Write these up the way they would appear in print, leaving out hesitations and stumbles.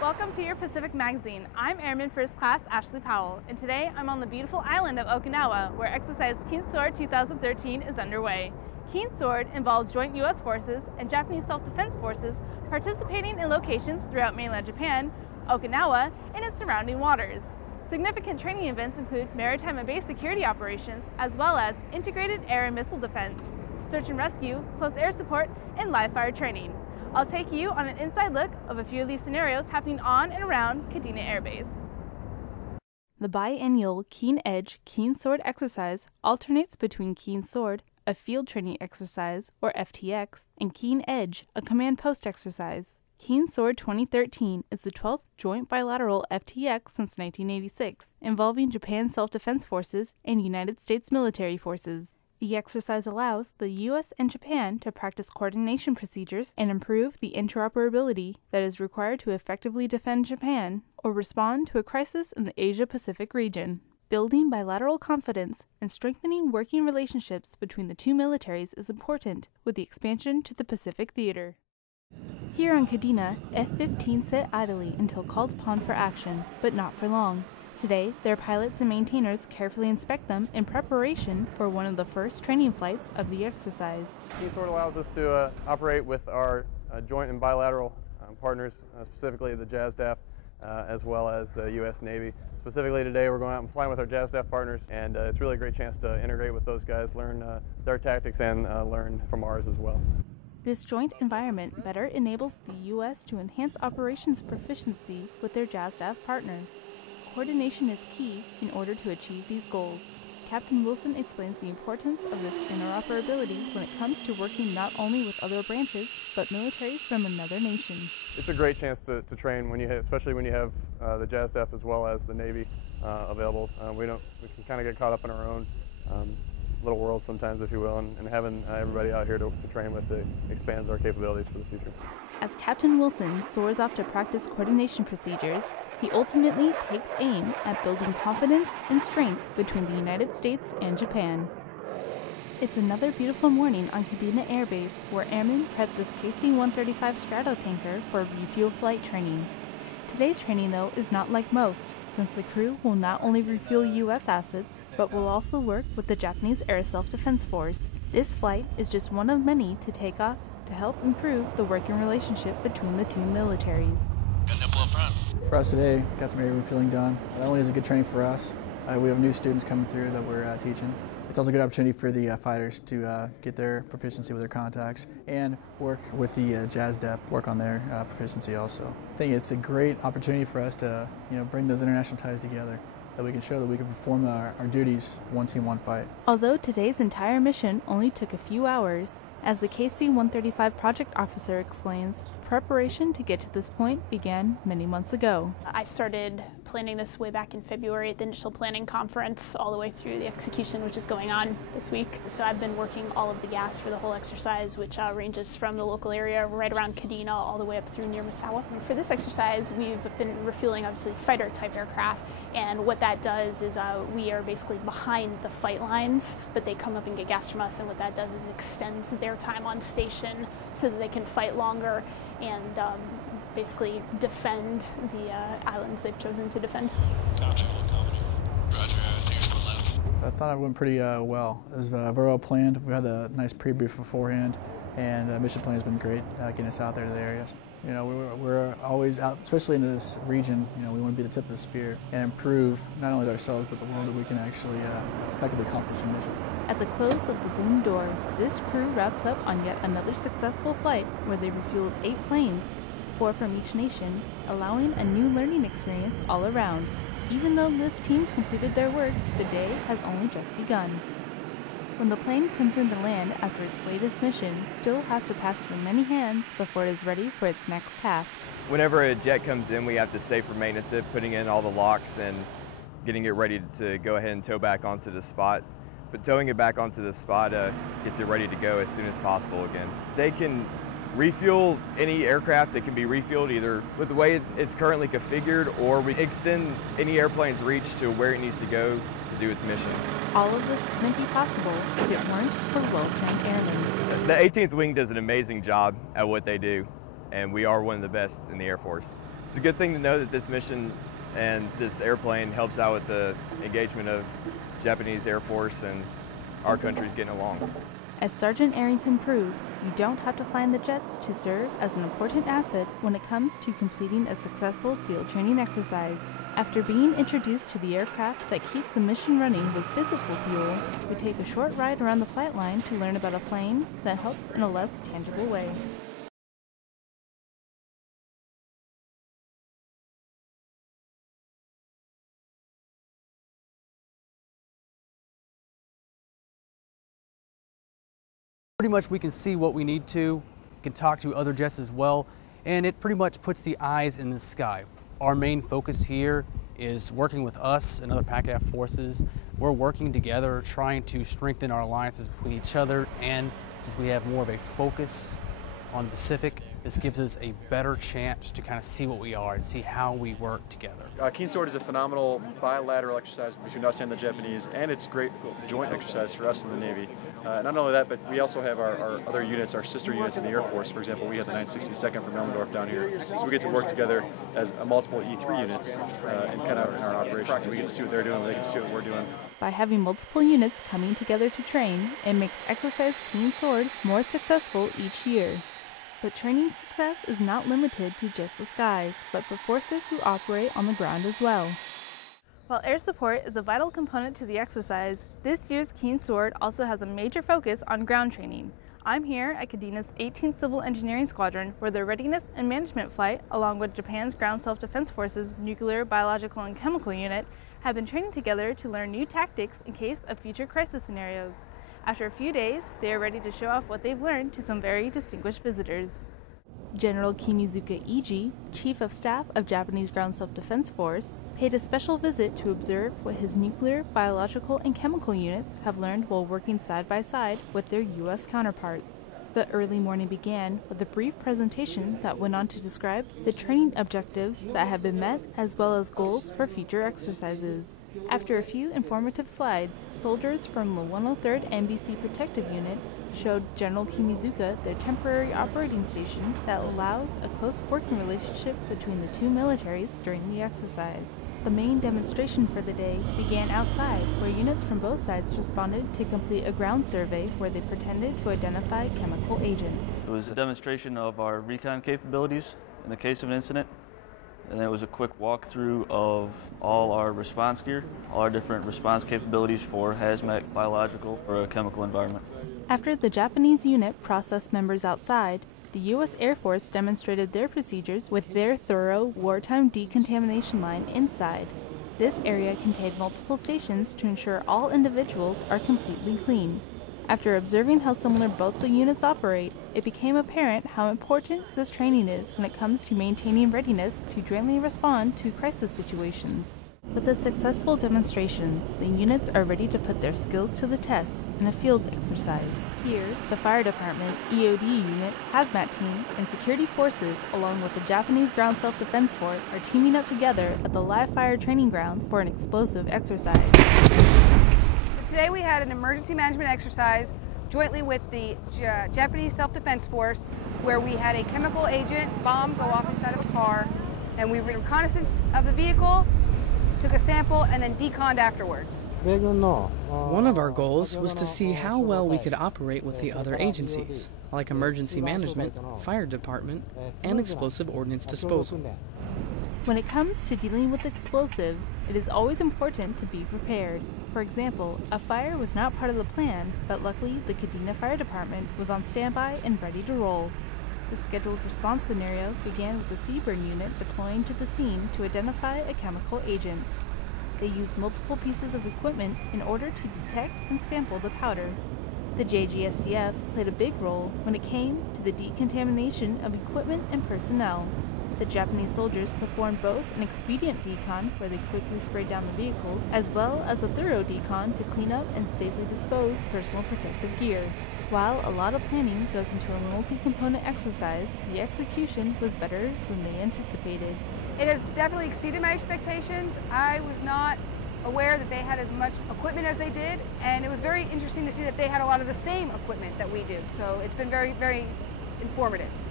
Welcome to your Pacific Magazine. I'm Airman First Class Ashley Powell, and today I'm on the beautiful island of Okinawa, where exercise Keen Sword 2013 is underway. Keen Sword involves joint U.S. forces and Japanese self-defense forces participating in locations throughout mainland Japan, Okinawa, and its surrounding waters. Significant training events include maritime and base security operations, as well as integrated air and missile defense, search and rescue, close air support, and live fire training. I'll take you on an inside look of a few of these scenarios happening on and around Kadena Air Base. The biennial Keen Edge Keen Sword exercise alternates between Keen Sword, a field training exercise, or FTX, and Keen Edge, a command post exercise. Keen Sword 2013 is the 12th joint bilateral FTX since 1986, involving Japan's self-defense forces and United States military forces. The exercise allows the U.S. and Japan to practice coordination procedures and improve the interoperability that is required to effectively defend Japan or respond to a crisis in the Asia-Pacific region. Building bilateral confidence and strengthening working relationships between the two militaries is important with the expansion to the Pacific theater. Here on Kadena, F-15 sit idly until called upon for action, but not for long. Today, their pilots and maintainers carefully inspect them in preparation for one of the first training flights of the exercise. Keen Sword allows us to operate with our joint and bilateral partners, specifically the JASDAF, as well as the U.S. Navy. Specifically today, we're going out and flying with our JASDAF partners, and it's really a great chance to integrate with those guys, learn their tactics, and learn from ours as well. This joint environment better enables the U.S. to enhance operations proficiency with their JASDAF partners. Coordination is key in order to achieve these goals. Captain Wilson explains the importance of this interoperability when it comes to working not only with other branches, but militaries from another nation. It's a great chance to train, especially when you have the JASDAF as well as the Navy available. We can kind of get caught up in our own little world sometimes, if you will, and having everybody out here to train with expands our capabilities for the future. As Captain Wilson soars off to practice coordination procedures, he ultimately takes aim at building confidence and strength between the United States and Japan. It's another beautiful morning on Kadena Air Base, where airmen prep this KC-135 Stratotanker for refuel flight training. Today's training, though, is not like most, since the crew will not only refuel U.S. assets, but will also work with the Japanese Air Self-Defense Force. This flight is just one of many to take off to help improve the working relationship between the two militaries. For us today, got some air refueling done. Not only is it good training for us, we have new students coming through that we're teaching. It's also a good opportunity for the fighters to get their proficiency with their contacts and work with the JASDAF, work on their proficiency also. I think it's a great opportunity for us to bring those international ties together, that we can show that we can perform our duties one team, one fight. Although today's entire mission only took a few hours, as the KC-135 project officer explains, preparation to get to this point began many months ago. I started planning this way back in February at the initial planning conference, all the way through the execution, which is going on this week. So I've been working all of the gas for the whole exercise, which ranges from the local area right around Kadena all the way up through near Misawa. For this exercise, we've been refueling obviously fighter type aircraft, and what that does is we are basically behind the fight lines, but they come up and get gas from us, and what that does is extends their time on station so that they can fight longer and basically defend the islands they've chosen to defend. Gotcha. Roger. Take your left. I thought it went pretty well. It was very well planned. We had a nice pre-brief beforehand, and mission planning has been great, getting us out there to the areas. We're always out, especially in this region. We want to be the tip of the spear and improve not only ourselves, but the world, that we can actually effectively accomplish the mission. At the close of the boom door, this crew wraps up on yet another successful flight where they refueled 8 planes, 4 from each nation, allowing a new learning experience all around. Even though this team completed their work, the day has only just begun. When the plane comes into land after its latest mission, it still has to pass through many hands before it is ready for its next task. Whenever a jet comes in, we have to safe for maintenance it, putting in all the locks and getting it ready to go ahead and tow back onto the spot. But towing it back onto the spot gets it ready to go as soon as possible again. They can refuel any aircraft that can be refueled either with the way it's currently configured, or we extend any airplane's reach to where it needs to go to do its mission. All of this couldn't be possible if it weren't for well-trained airmen. The 18th Wing does an amazing job at what they do, and we are one of the best in the Air Force. It's a good thing to know that this mission and this airplane helps out with the engagement of Japanese Air Force, and our country's getting along. As Sergeant Arrington proves, you don't have to fly in the jets to serve as an important asset when it comes to completing a successful field training exercise. After being introduced to the aircraft that keeps the mission running with physical fuel, we take a short ride around the flight line to learn about a plane that helps in a less tangible way. Pretty much we can see what we need to, can talk to other jets as well, and it pretty much puts the eyes in the sky. Our main focus here is working with us and other PACAF forces. We're working together, trying to strengthen our alliances between each other, and since we have more of a focus on the Pacific, this gives us a better chance to kind of see what we are and see how we work together. Keen Sword is a phenomenal bilateral exercise between us and the Japanese, and it's a great joint exercise for us in the Navy. Not only that, but we also have our other units, our sister units in the Air Force. For example, we have the 962nd from Elmendorf down here. So we get to work together as multiple E3 units and kind of in our operations. We get to see what they're doing, they get to see what we're doing. By having multiple units coming together to train, it makes exercise Keen Sword more successful each year. But training success is not limited to just the skies, but for forces who operate on the ground as well. While air support is a vital component to the exercise, this year's Keen Sword also has a major focus on ground training. I'm here at Kadena's 18th Civil Engineering Squadron, where their Readiness and Management Flight, along with Japan's Ground Self-Defense Forces Nuclear, Biological, and Chemical Unit, have been training together to learn new tactics in case of future crisis scenarios. After a few days, they are ready to show off what they've learned to some very distinguished visitors. General Kimizuka Iji, Chief of Staff of Japanese Ground Self-Defense Force, paid a special visit to observe what his nuclear, biological, and chemical units have learned while working side by side with their U.S. counterparts. The early morning began with a brief presentation that went on to describe the training objectives that have been met as well as goals for future exercises. After a few informative slides, soldiers from the 103rd NBC Protective Unit showed General Kimizuka their temporary operating station that allows a close working relationship between the two militaries during the exercise. The main demonstration for the day began outside, where units from both sides responded to complete a ground survey where they pretended to identify chemical agents. It was a demonstration of our recon capabilities in the case of an incident, and then it was a quick walkthrough of all our response gear, all our different response capabilities for hazmat, biological, or a chemical environment. After the Japanese unit processed members outside, the U.S. Air Force demonstrated their procedures with their thorough wartime decontamination line inside. This area contained multiple stations to ensure all individuals are completely clean. After observing how similar both the units operate, it became apparent how important this training is when it comes to maintaining readiness to jointly respond to crisis situations. With a successful demonstration, the units are ready to put their skills to the test in a field exercise. Here, the fire department, EOD unit, hazmat team, and security forces, along with the Japanese Ground Self-Defense Force, are teaming up together at the live fire training grounds for an explosive exercise. So today we had an emergency management exercise jointly with the Japanese Self-Defense Force, where we had a chemical agent bomb go off inside of a car, and we did reconnaissance of the vehicle, took a sample, and then deconned afterwards. One of our goals was to see how well we could operate with the other agencies, like emergency management, fire department, and explosive ordnance disposal. When it comes to dealing with explosives, it is always important to be prepared. For example, a fire was not part of the plan, but luckily the Kadena Fire Department was on standby and ready to roll. The scheduled response scenario began with the Seaburn unit deploying to the scene to identify a chemical agent. They used multiple pieces of equipment in order to detect and sample the powder. The JGSDF played a big role when it came to the decontamination of equipment and personnel. The Japanese soldiers performed both an expedient decon, where they quickly sprayed down the vehicles, as well as a thorough decon to clean up and safely dispose personal protective gear. While a lot of planning goes into a multi-component exercise, the execution was better than they anticipated. It has definitely exceeded my expectations. I was not aware that they had as much equipment as they did, and it was very interesting to see that they had a lot of the same equipment that we do. So it's been very, very informative.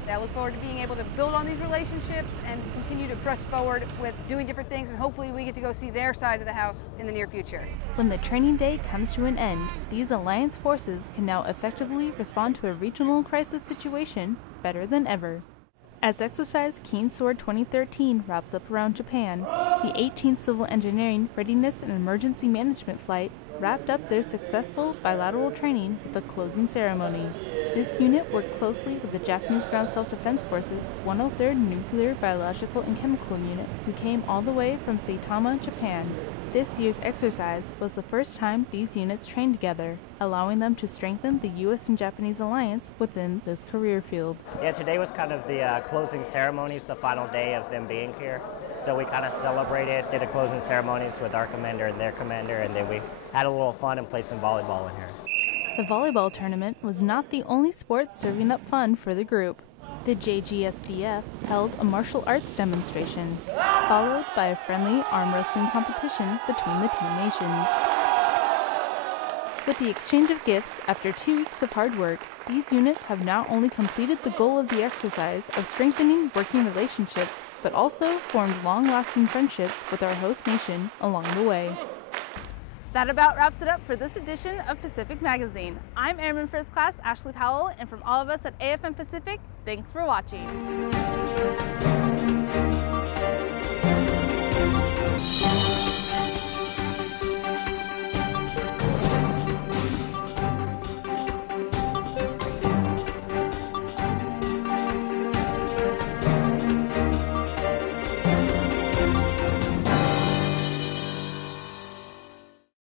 I look forward to being able to build on these relationships and continue to press forward with doing different things, and hopefully we get to go see their side of the house in the near future. When the training day comes to an end, these alliance forces can now effectively respond to a regional crisis situation better than ever. As Exercise Keen Sword 2013 wraps up around Japan, the 18th Civil Engineering Readiness and Emergency Management Flight wrapped up their successful bilateral training with a closing ceremony. This unit worked closely with the Japanese Ground Self-Defense Force's 103rd Nuclear, Biological, and Chemical Unit, who came all the way from Saitama, Japan. This year's exercise was the first time these units trained together, allowing them to strengthen the U.S. and Japanese alliance within this career field. Yeah, today was kind of the closing ceremonies, the final day of them being here. So we kind of celebrated, did a closing ceremonies with our commander and their commander, and then we had a little fun and played some volleyball in here. The volleyball tournament was not the only sport serving up fun for the group. The JGSDF held a martial arts demonstration, followed by a friendly arm wrestling competition between the two nations. With the exchange of gifts after 2 weeks of hard work, these units have not only completed the goal of the exercise of strengthening working relationships, but also formed long-lasting friendships with our host nation along the way. That about wraps it up for this edition of Pacific Magazine. I'm Airman First Class Ashley Powell, and from all of us at AFM Pacific, thanks for watching.